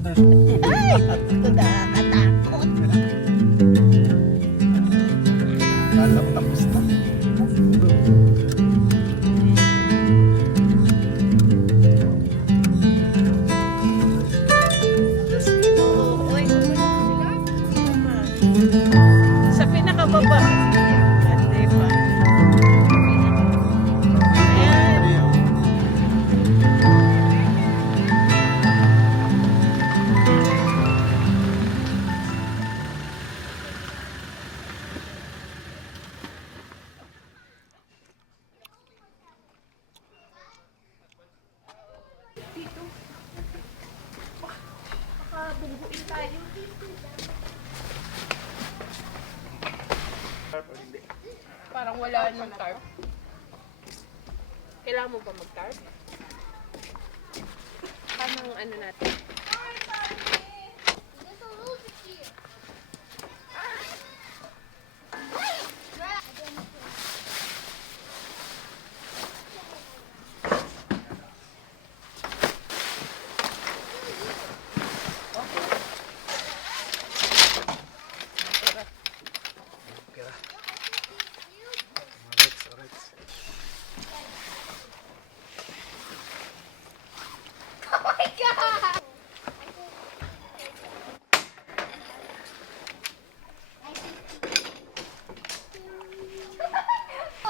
others. Ay, nakakatakot. Kala ko tapos na. Uy, sa pinakababa. Hindi pa. Ayan. Parang wala nang tarp. Kailangan mo ba mag-tarp? Paano ang ano natin?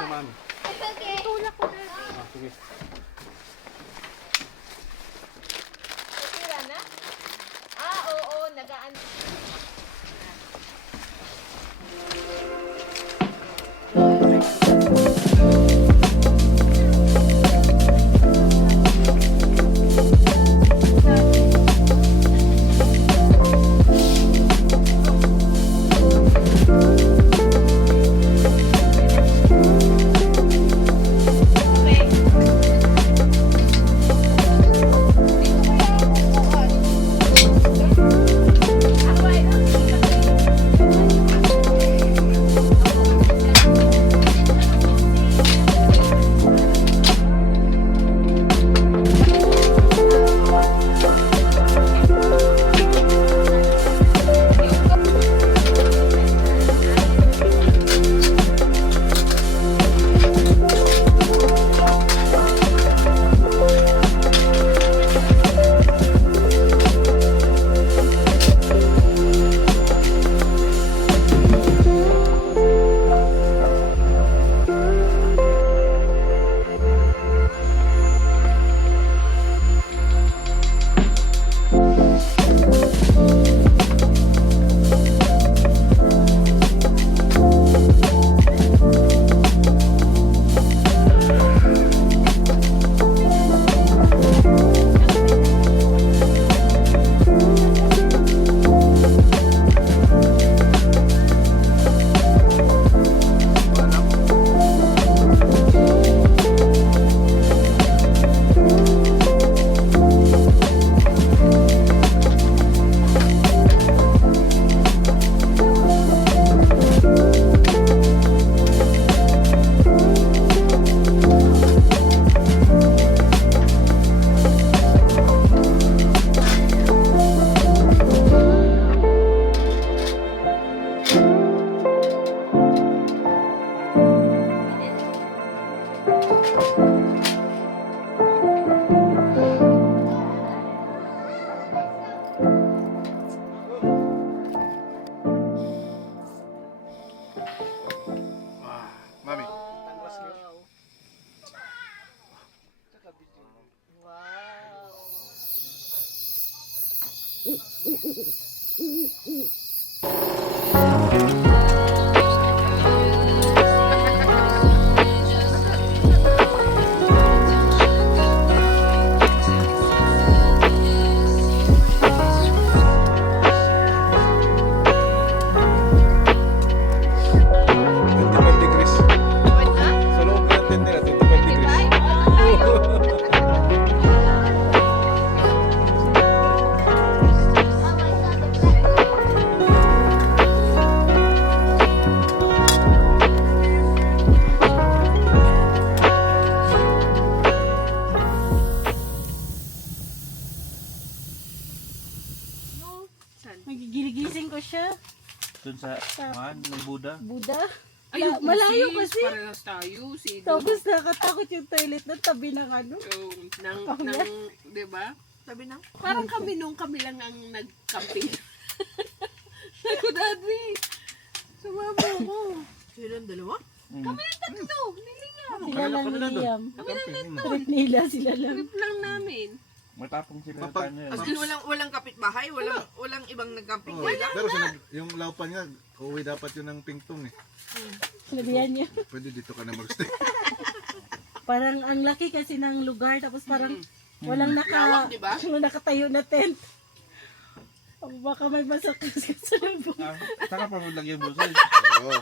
Si Mami. Tulak ko na. Ah, sige. Tira na? Ah, oo. Nagaan. Mami. Magigiligising ko siya. Doon sa may Buddha. Buda. Ay, Malayo sis, kasi. Parehas tayo. Si Tapos nakatakot yung toilet na tabi ng ano. di ba? Sabi na, parang kami lang ang nag-camping. Sabi ko, Daddy, sumama ko. Sila ang dalawa? Kami lang tatlo, ni Liam. Sila lang ni Liam. Trip nila, sila lang. Trip lang namin. Matapong sila Mapag- paano As in, walang kapitbahay, walang ibang nagcamping. Oh, pero yung laupan nga, uuwi dapat yun ng pingtong eh. Sabihan niya. Pwede dito ka na magstay. Parang ang laki kasi ng lugar. Tapos parang walang Lawak, di ba? walang nakatayo na tent. O baka may masakit ka sa lubong. Saka pa mo lagyan mo sa'yo. Oo.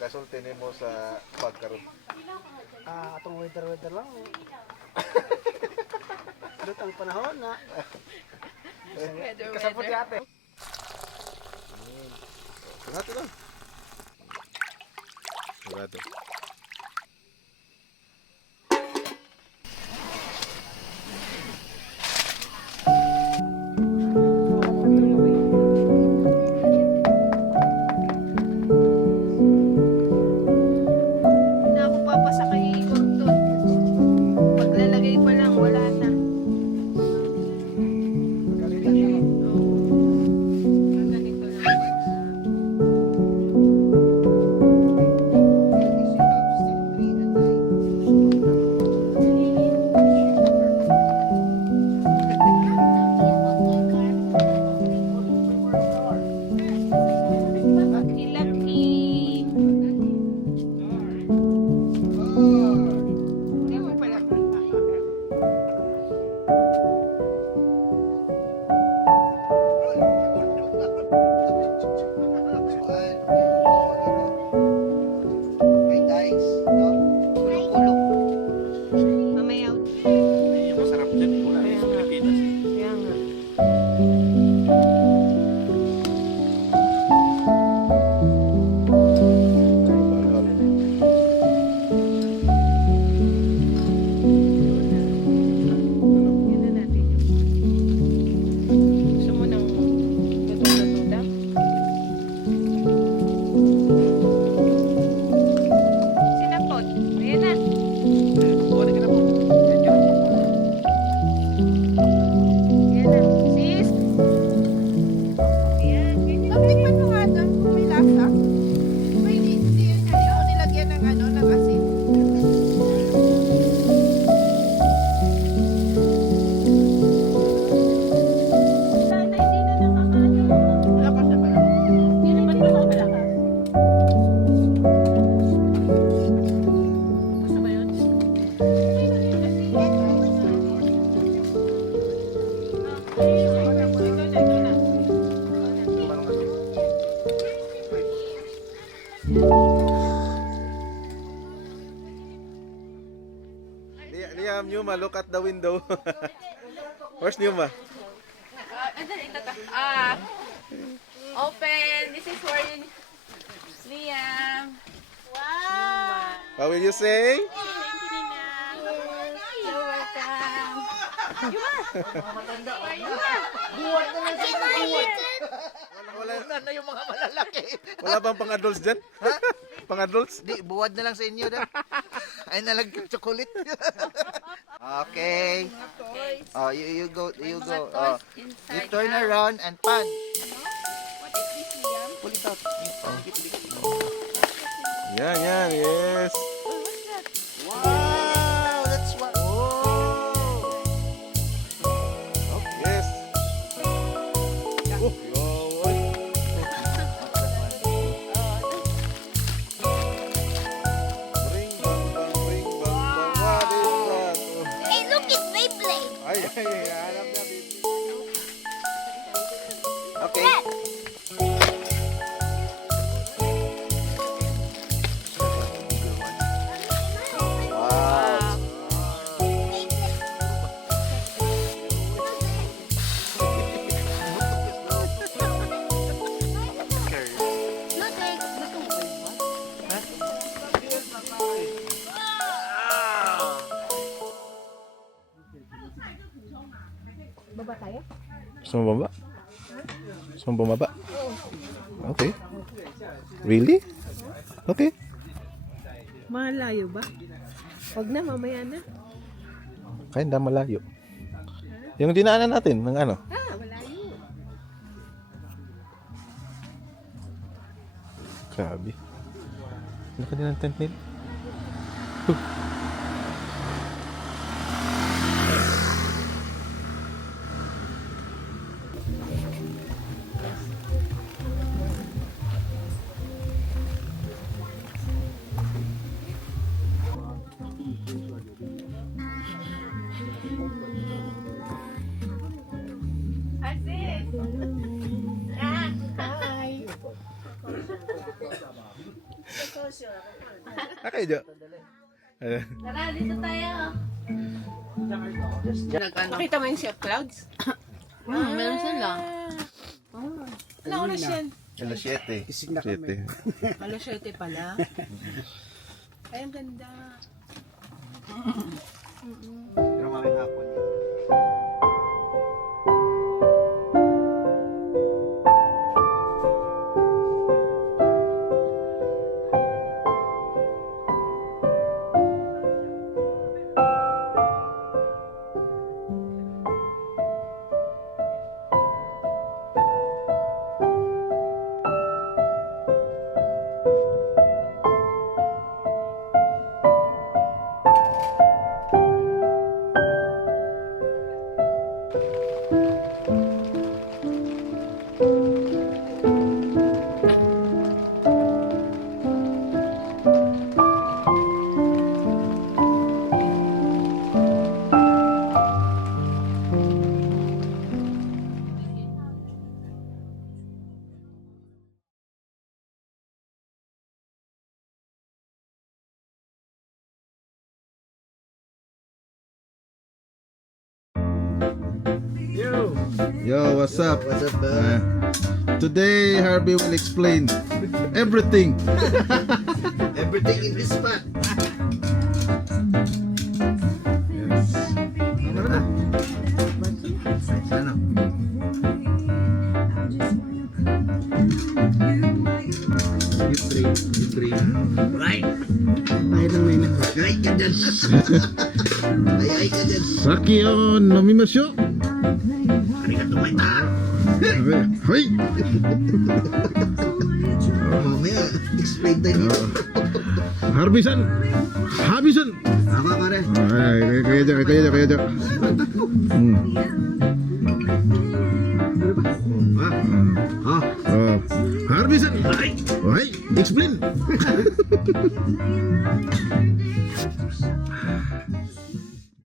Kasulti mo sa pagkaroon. Atong weather lang. Dito ang panahon na. Kasapot si ate. Sigurado lang. Sigurado. Na ako papasakay ikot doon. Paglalagay pa lang, wala na. Ganito lang. Welcome, Numa. Look at the window. Where's Numa? Open. This is for you, Liam. Wow. What will you say? You're welcome. Wala na yung mga malalaki. Wala bang pang-adults dyan? Ha? Pang-adults? Di, buwad na lang sa inyo. Ay, nalagyan chocolate. Okay. Oh, you go. You turn around and pan. What is this, Liam? Pull it out. Yan, yes. Wow, that's what. Oh. Yes. Oh, yoy. Ring bang bang, ring bang bang. What is that? Oh. Hey, look, it's Beyblade. Ay, alam niya, baby. Okay. Wow. Gusto mo bumaba? Gusto mo bumaba? Okay. Really? Okay. Malayo ba? Huwag na, mamaya na. Kaya hindi malayo. Yung dinaanan natin, ng ano? Malayo. Grabe. Laki din ang tent nila. Okay, Jo. Tara, dito tayo. Nakita mo yung sea of clouds? Meron sila. Ano oras yan? Alas 7. 7. Alas 7 pala. Ay, ang ganda. Pero mamayang hapon. Yo, what's up? What's up, Today, Harvey will explain everything. Everything in this spot. Yes. Sana. You three. Right. Right ka dyan. Ay ka dyan. Saki o nomimasyo. Arigato maita. Hoy! Mamaya, explain tayo dito. Harbisan! Harbisan! Tama pare. Ay, kaya dyan. Ha? Harbisan! Ay, explain!